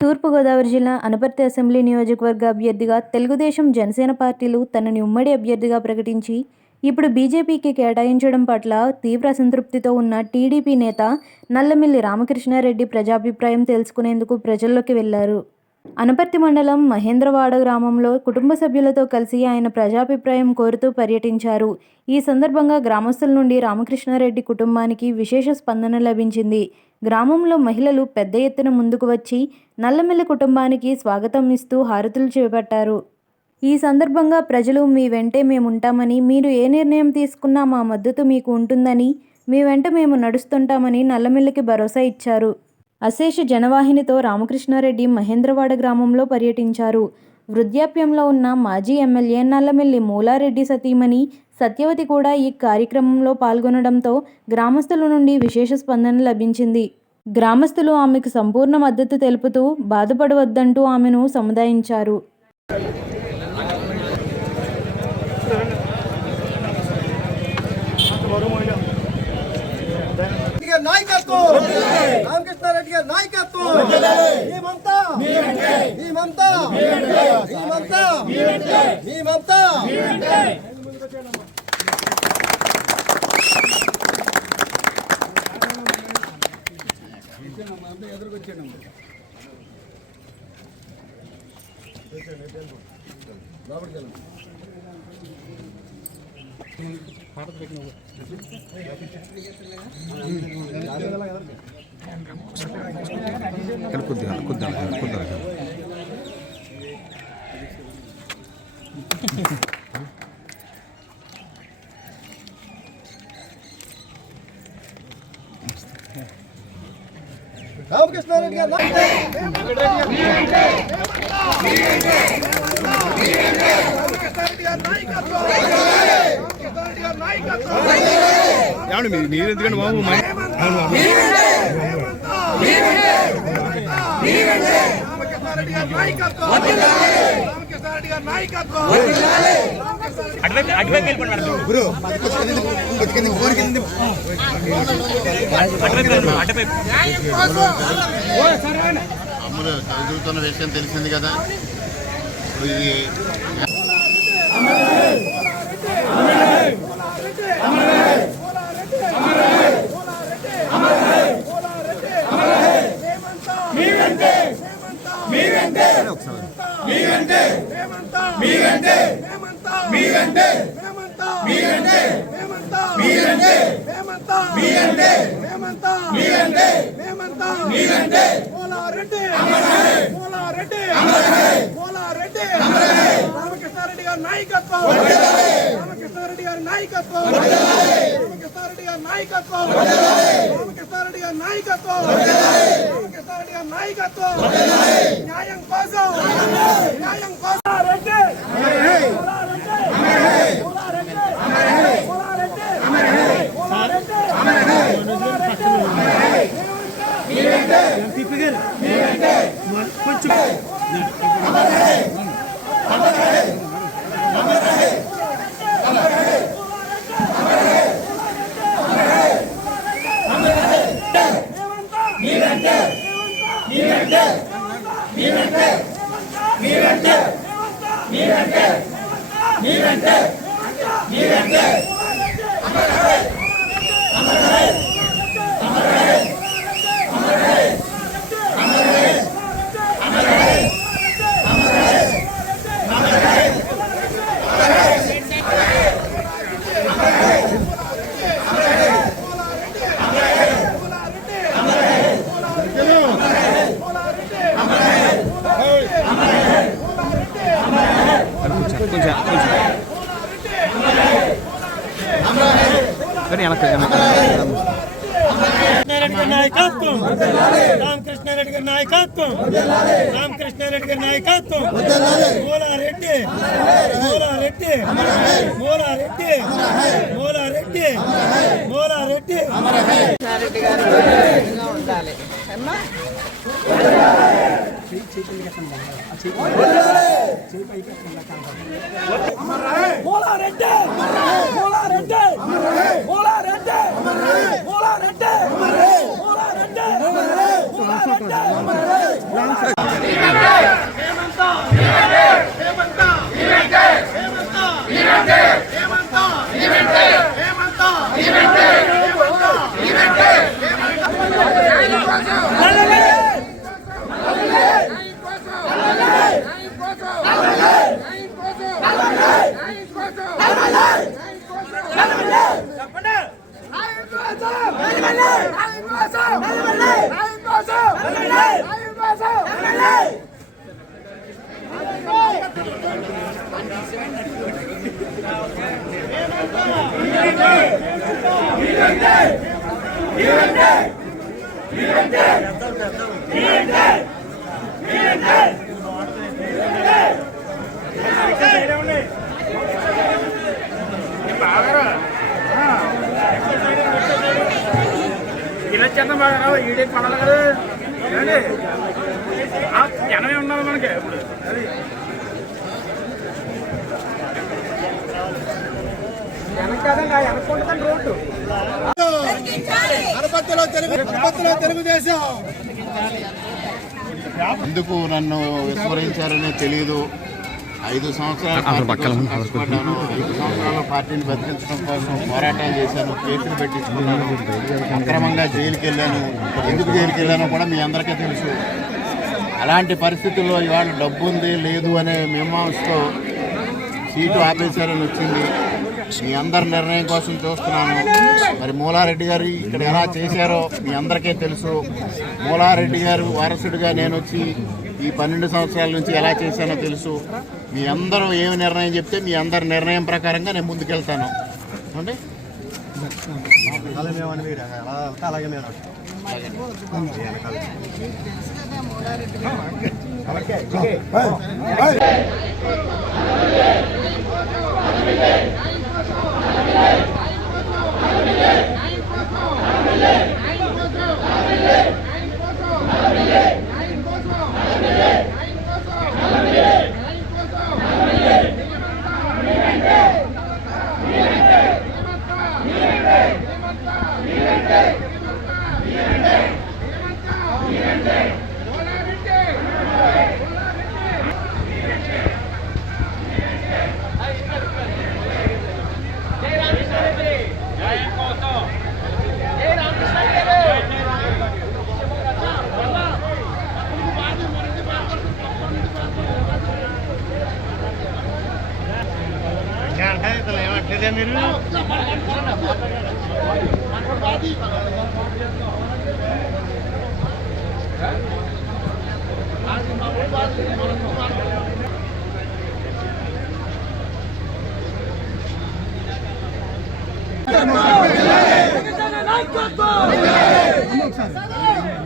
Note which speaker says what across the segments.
Speaker 1: తూర్పుగోదావరి జిల్లా అనపర్తి అసెంబ్లీ నియోజకవర్గ అభ్యర్థిగా తెలుగుదేశం జనసేన పార్టీలు తనని ఉమ్మడి అభ్యర్థిగా ప్రకటించి ఇప్పుడు బీజేపీకి కేటాయించడం పట్ల తీవ్ర అసంతృప్తితో ఉన్న టీడీపీ నేత నల్లమిల్లి రామకృష్ణారెడ్డి ప్రజాభిప్రాయం తెలుసుకునేందుకు ప్రజల్లోకి వెళ్ళారు. అనపర్తి మండలం మహేంద్రవాడ గ్రామంలో కుటుంబ సభ్యులతో కలిసి ఆయన ప్రజాభిప్రాయం కోరుతూ పర్యటించారు. ఈ సందర్భంగా గ్రామస్తుల నుండి రామకృష్ణారెడ్డి కుటుంబానికి విశేష స్పందన లభించింది. గ్రామంలో మహిళలు పెద్ద ఎత్తున ముందుకు వచ్చి నల్లమిల్లి కుటుంబానికి స్వాగతం ఇస్తూ హారతులు చేపట్టారు. ఈ సందర్భంగా ప్రజలు మీ వెంటే మేముంటామని మీరు ఏ నిర్ణయం తీసుకున్నా మా మద్దతు మీకు ఉంటుందని మీ వెంట మేము నడుస్తుంటామని నల్లమిల్లికి భరోసా ఇచ్చారు. అశేష జనవాహినితో రామకృష్ణారెడ్డి మహేంద్రవాడ గ్రామంలో పర్యటించారు. వృద్ధాప్యంలో ఉన్న మాజీ ఎమ్మెల్యే నల్లమిల్లి మూలారెడ్డి సతీమణి సత్యవతి కూడా ఈ కార్యక్రమంలో పాల్గొనడంతో గ్రామస్తుల నుండి విశేష స్పందన లభించింది. గ్రామస్తులు ఆమెకు సంపూర్ణ మద్దతు తెలుపుతూ బాధపడవద్దంటూ ఆమెను సముదాయించారు.
Speaker 2: గారి నాయకత్వం రామకృష్ణారెడ్డి గారి నాయకత్వం మేమంతా మేమంతా మేమంతా మేమంతా
Speaker 3: కానీ కొద్దిగా కొద్దిగా కొద్దిగా
Speaker 2: రామకృష్ణారెడ్డి గారి
Speaker 3: ఏమండి మీరు మీరు ఎందుకంటే బాబు?
Speaker 4: అమ్ములు చదువుతున్న విషయం తెలిసింది కదా. ఇప్పుడు ఇది
Speaker 5: మేమంతా మీరంటే మేమంతా మీరంటే మేమంతా మీరంటే మేమంతా మీరంటే మేమంతా మీరంటే మేమంతా మీరంటే మేమంతా మీరంటే పోలారెడ్డి అమరహే గారి నాయకత్వం! రామకృష్ణారెడ్డి గారి నాయకత్వం! రామకృష్ణారెడ్డి గారి నాయకత్వం! రామకృష్ణారెడ్డి గారి నాయకత్వం! రామకృష్ణారెడ్డి గారి నాయకత్వం! న్యాయం కోసం న్యాయం
Speaker 3: మీరంటే మీరంటే మీరంటే మీరంటే మీరంటే
Speaker 6: మీరంటే అమరా నాయకత్వం రామకృష్ణారెడ్డి గారి నాయకత్వం మూలారెడ్డి మూలారెడ్డి మూలారెడ్డి మూలారెడ్డి మూలారెడ్డి
Speaker 7: రెడ్డి గారు ఆరోగ్యంగా ఉండాలి అమ్మా
Speaker 6: మూలారెడ్డి మూలారెడ్డి మూలారెడ్డి మూలారెడ్డి మూలారెడ్డి మూలారెడ్డి బాగా
Speaker 8: ఇలా చిన్న బాగా ఈడే పడాలి కదా. జనమే మనకి. ఇప్పుడు
Speaker 4: ఎందుకు నన్ను విస్మరించారని తెలియదు ఐదు సంవత్సరాలు పార్టీ. కష్టపడ్డాను. ఐదు సంవత్సరాలు పార్టీని బతికించడం కోసం పోరాటాలు చేశాను. కేసులు పెట్టించుకున్నాను. అక్రమంగా జైలుకి వెళ్ళాను ఎందుకు జైలుకి వెళ్ళానో కూడా మీ అందరికీ తెలుసు. అలాంటి పరిస్థితుల్లో ఇవాళ డబ్బు ఉంది లేదు అనే మీమాంసతో సీటు ఆపేశారని వచ్చింది. మీ అందరి నిర్ణయం కోసం చూస్తున్నాను. మరి మూలారెడ్డి గారు ఇక్కడ ఎలా చేశారో మీ అందరికీ తెలుసు. మూలారెడ్డి గారు వారసుడిగా నేను వచ్చి ఈ పన్నెండు సంవత్సరాల నుంచి ఎలా చేశానో తెలుసు. మీ అందరూ ఏమి నిర్ణయం చెప్తే మీ అందరి నిర్ణయం ప్రకారంగా నేను ముందుకెళ్తాను. అంటే
Speaker 6: అలాగే ఇదే మీరు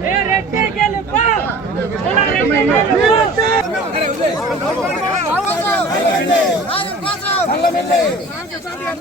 Speaker 6: ఏ రెడ్డి గెలుపా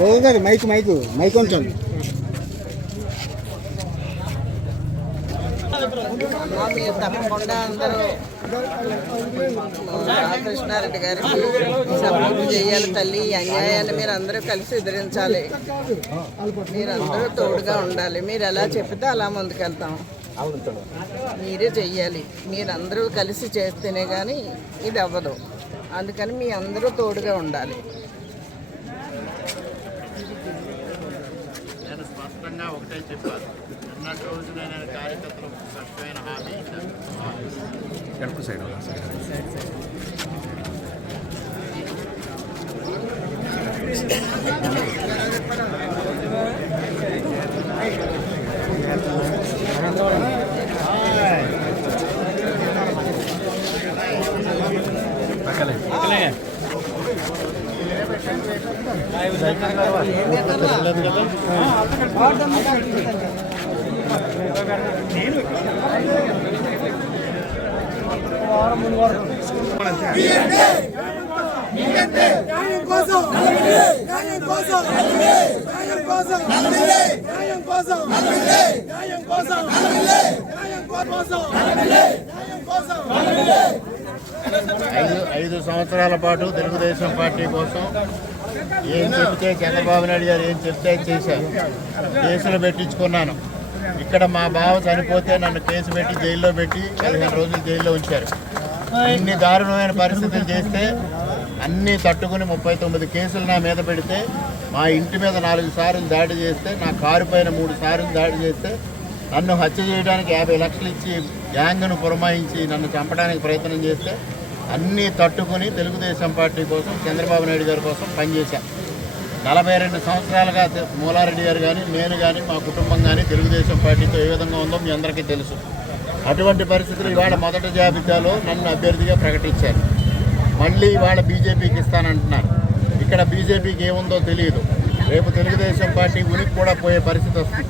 Speaker 2: లేదు మైక్ మైక్ మైక్
Speaker 7: ఉంచండి. మీరు తప్పకుండా అందరూ రామకృష్ణారెడ్డి గారికి సపోర్ట్ చేయాలి తల్లి ఈ అన్యాయాన్ని మీరు అందరూ కలిసి ఎదిరించాలి. మీరందరూ తోడుగా ఉండాలి. మీరు ఎలా చెప్తే అలా ముందుకెళ్తాం. మీరే చెయ్యాలి. మీరందరూ కలిసి చేస్తేనే కానీ ఇది అవ్వదు. అందుకని మీ అందరూ తోడుగా ఉండాలి.
Speaker 4: స్పష్టంగా ఒకటే చెప్పారు నిన్నటి రోజున నేను కార్యకర్తలకు స్పష్టమైన హామీ
Speaker 9: పక్కలే
Speaker 8: పక్కలే. కోసం కోసం కోసం కోసం
Speaker 4: ఐదు సంవత్సరాల పాటు తెలుగుదేశం పార్టీ కోసం ఏం చెప్తే చంద్రబాబు నాయుడు గారు ఏం చెప్తే చేశారు. కేసులు పెట్టించుకున్నాను. ఇక్కడ మా బావ చనిపోతే నన్ను కేసు పెట్టి జైల్లో పెట్టి పదిహేను రోజులు జైల్లో ఉంచారు. ఇన్ని దారుణమైన పరిస్థితులు చేస్తే అన్నీ తట్టుకుని ముప్పై తొమ్మిది కేసులు నా మీద పెడితే మా ఇంటి మీద నాలుగు సార్లు దాడి చేస్తే నా కారు పైన మూడు సార్లు దాడి చేస్తే నన్ను హత్య చేయడానికి యాభై లక్షలు ఇచ్చి గ్యాంగ్ను పురమాయించి నన్ను చంపడానికి ప్రయత్నం చేస్తే అన్నీ తట్టుకుని తెలుగుదేశం పార్టీ కోసం చంద్రబాబు నాయుడు గారి కోసం పనిచేశాను నలభై రెండు సంవత్సరాలుగా మూలారెడ్డి గారు కానీ నేను కానీ మా కుటుంబం కానీ తెలుగుదేశం పార్టీతో ఏ విధంగా ఉందో మీ అందరికీ తెలుసు. అటువంటి పరిస్థితులు ఇవాళ మొదటి జాబితాలో నన్ను అభ్యర్థిగా ప్రకటించారు. మళ్ళీ ఇవాళ బీజేపీకి ఇస్తానంటున్నారు. ఇక్కడ బీజేపీకి ఏముందో తెలియదు. రేపు తెలుగుదేశం పార్టీ ఉనికి కూడా పోయే పరిస్థితి వస్తుంది.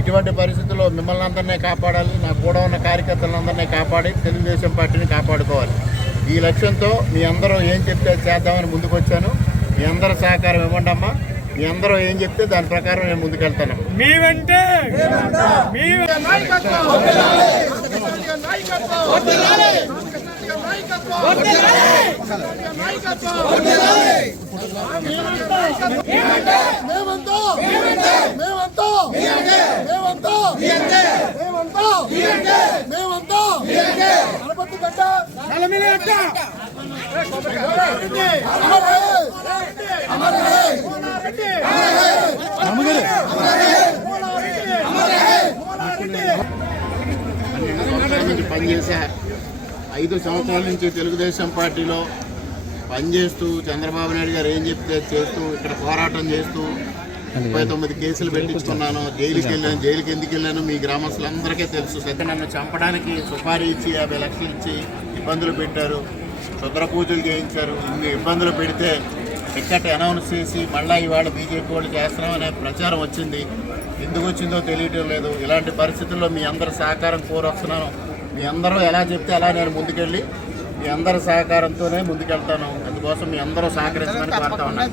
Speaker 4: ఇటువంటి పరిస్థితుల్లో మిమ్మల్ని అందరినీ కాపాడాలి నా కూడా ఉన్న కార్యకర్తలందరినీ కాపాడి తెలుగుదేశం పార్టీని కాపాడుకోవాలి. ఈ లక్ష్యంతో మీ అందరూ ఏం చెప్తే చేద్దామని ముందుకు వచ్చాను మీ అందరూ సహకారం ఇవ్వండి అమ్మా. మీ అందరూ ఏం చెప్తే దాని ప్రకారం నేను ముందుకెళ్తాను.
Speaker 6: మీ వెంటే.
Speaker 2: మేమంతా మేమంతా మేమంతా మేమంతా మేమంతా గణపతి గడ్డ
Speaker 4: పనిచేశా ఐదు సంవత్సరాల నుంచి తెలుగుదేశం పార్టీలో పనిచేస్తూ చంద్రబాబు నాయుడు గారు ఏం చెప్తే చేస్తూ ఇక్కడ పోరాటం చేస్తూ ముప్పై తొమ్మిది కేసులు పెట్టించుకున్నాను. జైలుకి వెళ్ళాను జైలుకి ఎందుకు వెళ్ళాను మీ గ్రామస్తులందరికీ తెలుసు. సత్య నన్ను చంపడానికి సుపారీ ఇచ్చి యాభై లక్షలు ఇచ్చి ఇబ్బందులు పెట్టారు. శుద్ర పూజలు చేయించారు. ఇన్ని ఇబ్బందులు పెడితే టికెట్ అనౌన్స్ చేసి మళ్ళీ ఇవాళ బీజేపీ వాళ్ళు చేస్తున్నాం అనే ప్రచారం వచ్చింది. ఎందుకు వచ్చిందో తెలియటం లేదు. ఇలాంటి పరిస్థితుల్లో మీ అందరి సహకారం కోరొస్తున్నాను. మీ అందరూ ఎలా చెప్తే అలా నేను ముందుకెళ్ళి మీ అందరి సహకారంతోనే ముందుకెళ్తాను. అందుకోసం మీ అందరూ సహకరించమని కోరుతా ఉన్నాను.